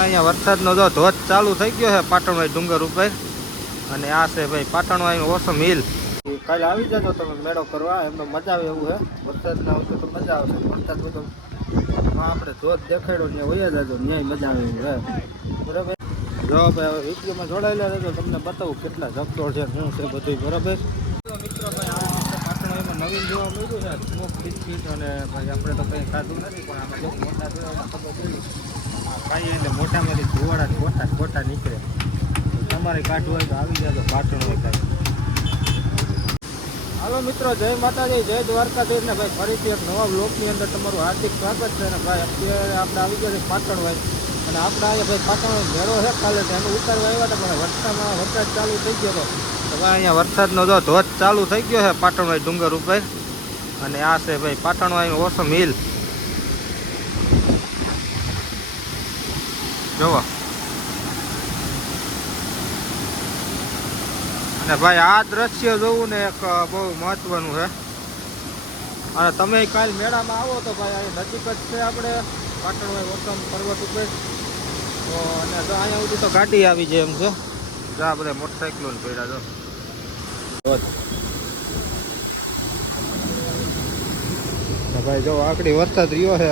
અહીંયા વરસાદનો જો ધોધ ચાલુ થઈ ગયો છે પાટણવાઈ ડુંગર ઉપર અને આ છે ભાઈ પાટણવાઈનો ઓસમ હિલ. કાલે આવી જજો તમે મેળો કરવા, એમનો મજા આવે એવું છે. વરસાદ ના આવતો તો મજા આવશે, વરસાદ બધો આપણે ધોધ દેખાડ્યો ત્યાં વયા જજો, ન્યાય મજા આવે એવું છે. બરાબર, જો ભાઈ હવે વિડીયોમાં જોડાયેલા રહેજો, તમને બતાવું કેટલા જગદોળ છે શું છે બધું. બરાબર મિત્રો, ભાઈ આ પાટણવાઈમાં નવીન જોવા મળ્યું છે સ્મોક બિસ્કીટ અને ભાઈ આપણે તો કંઈ ખાધું નથી પણ આમાં જો મોટા જોયા ખબર પડી ભાઈ એટલે મોટામાંથી ધોવાડા ખોટા નીકળે. તમારે કાઢવું હોય તો આવી જાય પાટણવાઈ કાઢ. હાલો મિત્રો, જય માતાજી, જય દ્વારકાધીશ ને ભાઈ ફરીથી એક નવા બ્લોગની અંદર તમારું હાર્દિક સ્વાગત છે. ને ભાઈ અત્યારે આપણે આવી ગયા છે પાટણવાઈ અને આપણે અહીંયા ભાઈ પાટણવાઈ મેળો છે કાલે એનું ઉતારવા આવ્યા હતા પણ વરસાદ ચાલુ થઈ ગયો હતો. તો ભાઈ અહીંયા વરસાદનો જો ધોધ ચાલુ થઈ ગયો છે પાટણવાઈ ડુંગર ઉપર અને આ છે ભાઈ પાટણવાઈનો ઓસમ હિલ. જોવો અને ભાઈ આ દ્રશ્ય જોવું ને એક બહુ મહત્વનું છે. અને તમે કાલ મેળામાં આવો તો ભાઈ અહીં નજીક જ છે આપણે પાટણવાઈ ઓસમ પર્વત ઉપર. તો અને જો અહીંયા સુધી તો ગાડી આવી જાય એમ છે. જો આ બધા મોટરસાઇકલો પડ્યા જો. ભાઈ જો આકડી વરસાદ રહ્યો છે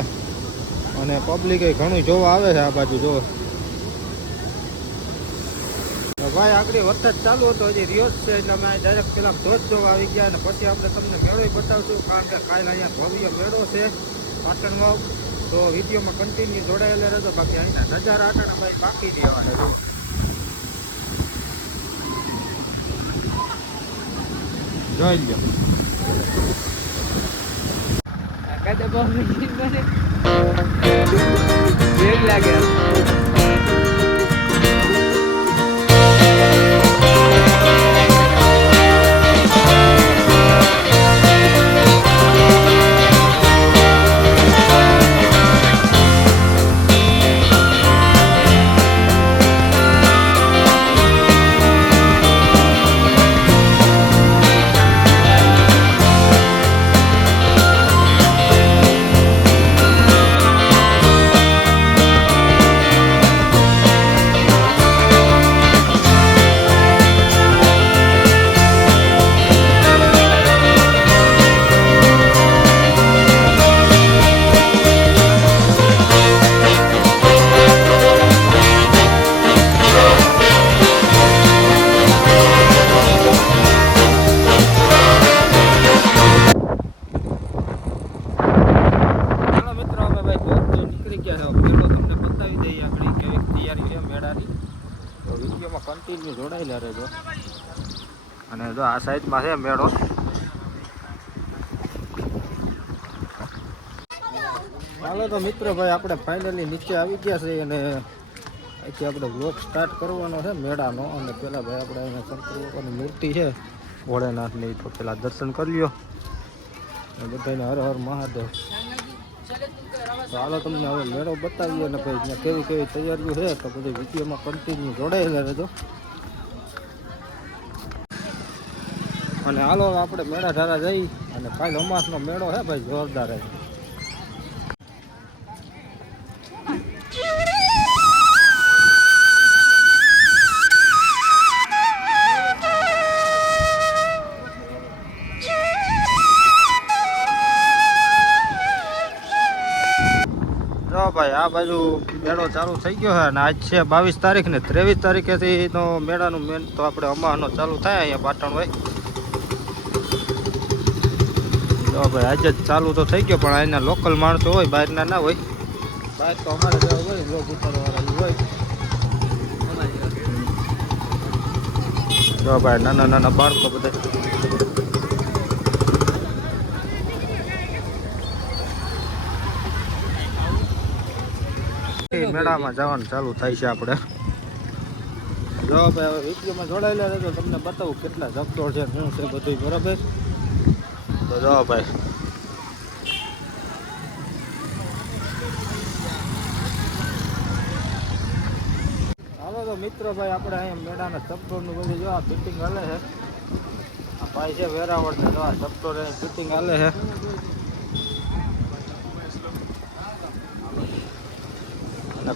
અને પબ્લિક ઘણું જોવા આવે છે આ બાજુ. જો ભાઈ આગળ વરસાદ ચાલુ હતો, હજી રહ્યો જ છે એટલે અમે ડાયરેક્ટ પેલા ધોધ જોવા આવી ગયા અને પછી આપણે તમને મેળો બતાવશું કારણ કે કાલે અહીંયા ભવ્ય મેળો છે પાટણમાં. તો વિડીયોમાં કન્ટિન્યુ જોડાયેલા રહેજો, બાકી અહીંના નજારા આટણા ભાઈ બાકી દેવા છે. જોઈ લો લાગે. કન્ટિન્યુ જોડાયેલા રહેજો. અને જો આ સાઈડમાં છે મેળો. હાલો તો મિત્રો ભાઈ આપણે ફાઇનલી નીચે આવી ગયા છે અને અહીંથી આપણે બ્લોગ સ્ટાર્ટ કરવાનો છે મેળાનો. અને પેલા ભાઈ આપણે અહીંયા શંકર બાપાની મૂર્તિ છે ભોળેનાથની, તો પેલા દર્શન કરી લ્યો બધાને હર હર મહાદેવ. તો હાલો તમને હવે મેળો બતાવીએ ને ભાઈ ત્યાં કેવી કેવી તૈયારીઓ છે તો બધી વિડીયોમાં કન્ટિન્યુ જોડાયેલા રહેજો. અને હાલો આપણે મેળા ધારા જઈ અને કાલ અમાસનો મેળો છે ભાઈ જોરદાર છે. જો ભાઈ આ બાજુ મેળો ચાલુ થઈ ગયો છે અને આજ છે 22 તારીખ ને 23 તારીખેથી તો મેળાનું મેન તો આપણે અમાસનો ચાલુ થાય અહીંયા પાટણવાઈ. જો ભાઈ આજે જ ચાલુ તો થઈ ગયો પણ અહીંના લોકલ માણસો હોય, બહારના ના હોય. બહાર તો અમારે જવા હોય બ્લોગ ઉતારવાવાળા હોય. જો ભાઈ નાના નાના બાળકો બધા મેળામાં જવાનું ચાલુ થાય છે આપણે. જો ભાઈ હવે વિડીયોમાં જોડાયેલા રહેજો, તમને બતાવું કેટલા જગદોળ છે શું છે બધું. બરાબર, તો જો ભાઈ હાલો તો મિત્રો ભાઈ આપણે અહીંયા મેળાના ચપ્પોનું બધું જો આ ફિટિંગ હાલે છે. આ ભાઈ છે વેરાવળ ને જો આ ચપ્પોર ફિટિંગ હાલે છે.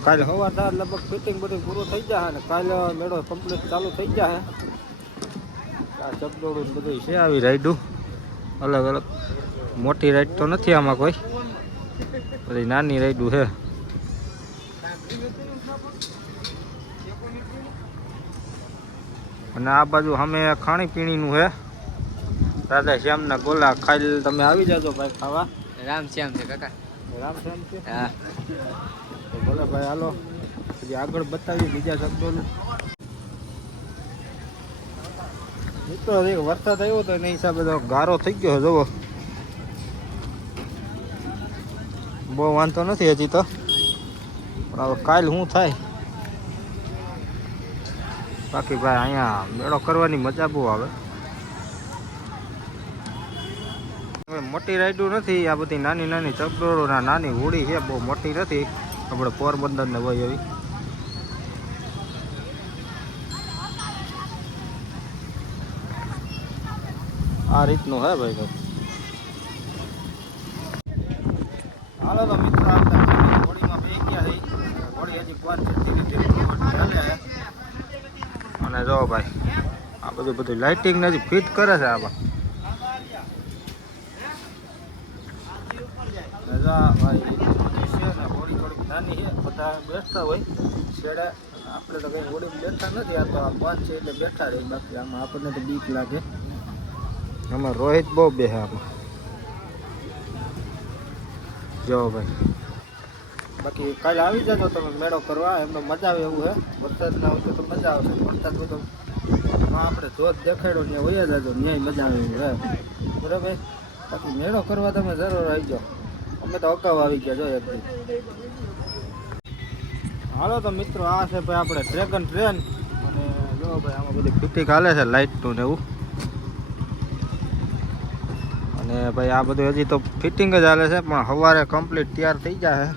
કાલે સવાર થાય લગભગ ફિટિંગ બધું પૂરું થઈ જાય અને કાલે મેળો કમ્પ્લીટ ચાલુ થઈ જાય. આ ચકડોળું બધું છે આવી રાઈડું અલગ અલગ. મોટી રાઈડ તો નથી આમાં કોઈ, બધી નાની રાઈડું છે. અને આ બાજુ અમે ખાણીપીણીનું છે. રાધા શ્યામના ગોલા ખાઈ તમે આવી જાજો ભાઈ ખાવા. રામ શ્યામ છે કાકા. રામ શ્યામ છે. હા તો ભલે ભાઈ હાલો પછી આગળ બતાવી બીજા શબ્દોનું. મિત્રો એક વરસાદ આવ્યો તો એના હિસાબે તો ગારો થઈ ગયો જુઓ. બહુ વાંધો નથી હજી તો, પણ હવે કાલ શું થાય. બાકી ભાઈ અહીંયા મેળો કરવાની મજા બહુ આવે. મોટી રાઈડું નથી આ બધી નાની નાની ચકડોળો નાની હોડી છે, બહુ મોટી નથી. આપણે પોરબંદર ને હોય એવી. આ રીતનું હે ભાઈ. હાલો તો મિત્રો આપણે હોડીમાં બે ગયા થઈ. હોડી હજી પાંચ ચાલે. અને જો ભાઈ આ બધું લાઇટિંગ નથી ફિટ કરે છે આમાં. ભાઈ છે ને હોડી થોડીક નાની છે, બધા બેસતા હોય છેડે. આપણે તો કંઈ હોડીમાં બેઠા નથી, આ તો આ પાંચ છે એટલે બેઠા રહી. બાકી આમાં આપણને તો બીક લાગે. આમાં રોહિત બહુ બેસે આમાં. જો ભાઈ બાકી કાલે આવી જજો તમે મેળો કરવા, એમને મજા આવે એવું છે. વરસાદ ના આવતો તો મજા આવશે. વરસાદ હોય તો આપણે જોત દેખાડ્યો ત્યાં વયા જાજો, ન્યાય મજા આવે એવું હે. બરાબર. બાકી મેળો કરવા તમે જરૂર આવી જાઓ. અમે તો અગાઉ આવી ગયા જો એક દી. હાલો તો મિત્રો આ છે ભાઈ આપણે ડ્રેગન ટ્રેન. અને જો ભાઈ આમાં બધી ફિટિંગ હાલે છે લાઇટનું ને એવું. અને ભાઈ આ બધું હજી તો ફિટિંગ જ હાલે છે, પણ સવારે કમ્પ્લીટ તૈયાર થઈ જાય.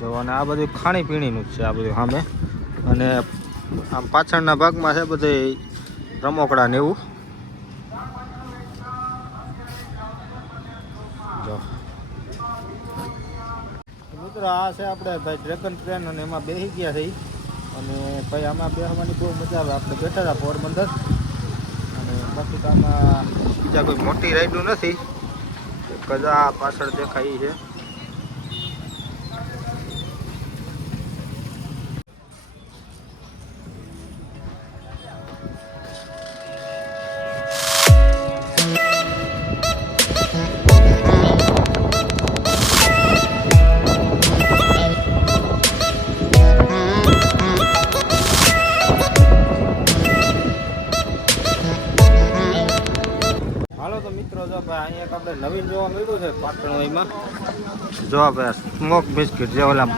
જો અને આ બધું ખાણીપીણીનું જ છે આ બધું સામે. અને આમ પાછળના ભાગમાં છે બધે રમકડા ને એવું. જો મિત્રો આ છે આપણે ભાઈ ડ્રેગન ટ્રેન અને એમાં બેસી ગયા છે. અને ભાઈ આમાં બેસવાની બહુ મજા આવે. આપણે બેઠા હતા પોરબંદર. અને બાકી તો આમાં બીજા કોઈ મોટી રાઈડું નથી. કદા પાછળ દેખાય છે. જો ભાઈ અહીંયા આપણે નવીન જોવા મળ્યું છે પાટણમાં. જો ભાઈ સ્મોક બિસ્કિટ જે ઓલા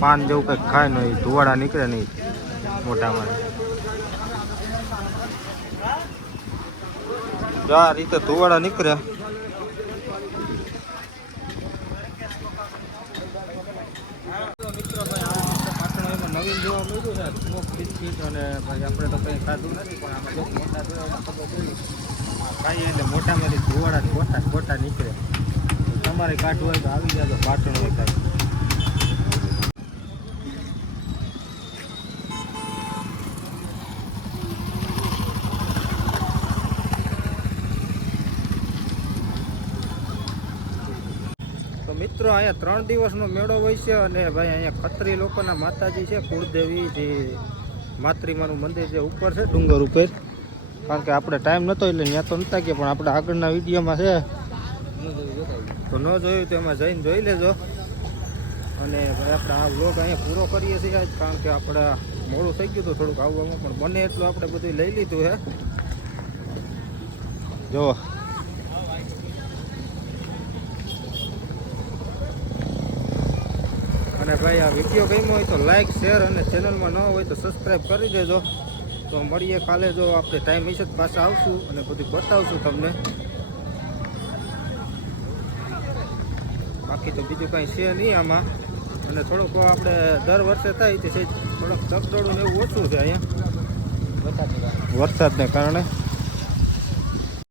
પાન જેવું કંઈક ખાય ને ધુવાડા નીકળે નહીં મોઢામાં. જો આ રીતે ધુવાડા નીકળે. મિત્રો ભાઈ પાટણમાં નવીન જોવા મળ્યું છે સ્મોક બિસ્કિટ. અને ભાઈ આપણે તો કંઈ ખાધું નથી, પણ આમાં જો મોટા જોયા ખબર પડી ખાઈએ એટલે મોટામાંથી ધુવાડા ખોટા નીકળે. તમારે કાઢવું હોય તો આવી જાજો પાટણ હોય કાંઈ. તો મિત્રો અહીંયા 3 દિવસનો મેળો હોય છે. અને ભાઈ અહીંયા ખત્રી લોકોના માતાજી છે કુળદેવી, જે માતૃમાનું મંદિર જે ઉપર છે ડુંગર ઉપર. કારણ કે આપણે ટાઈમ નહોતો એટલે ત્યાં તો નહોતા ગયા, પણ આપણે આગળના વિડીયોમાં છે તો ન જોયું તો એમાં જઈને જોઈ લેજો. અને ભાઈ આપણે આ વ્લોગ અહીંયા પૂરો કરીએ છીએ આજ, કારણ કે આપણે મોડું થઈ ગયું હતું થોડુંક આવવામાં, પણ બને એટલું આપણે બધું લઈ લીધું છે. જો અને ભાઈ આ વિડીયો ગમ્યો હોય તો લાઈક શેર, અને ચેનલમાં ન હોય તો સબસ્ક્રાઈબ કરી દેજો. તો મળીએ કાલે. જો આપણે ટાઈમ હશે તો પાછા આવશું અને બધું બતાવશું તમને. બાકી તો બીજું કાંઈ છે નહીં આમાં. અને થોડુંક આપણે દર વર્ષે થાય તે થોડોક ચકડોળું ને એવું ઓછું છે અહીંયા વરસાદને કારણે.